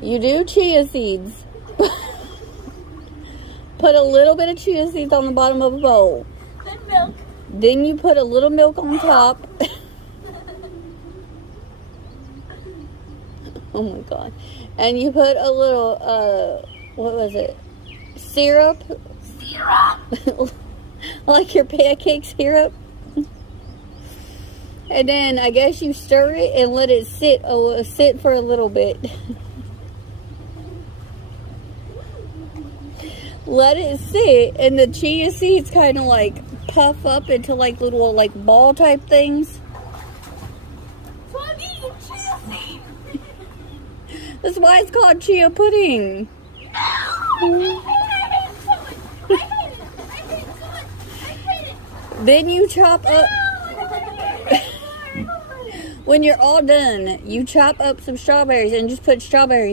You do chia seeds. Put a little bit of chia seeds on the bottom of a bowl. Then milk. Then you put a little milk on top. Oh my god. And you put a little, what was it? Syrup? Syrup. Like your pancake syrup. And then I guess you stir it and let it sit for a little bit. Let it sit, and the chia seeds kind of like puff up into like little like ball type things. So I'm eating chia seeds. That's why it's called chia pudding. No! I hate it. Then you chop up. When you're all done, you chop up some strawberries and just put strawberries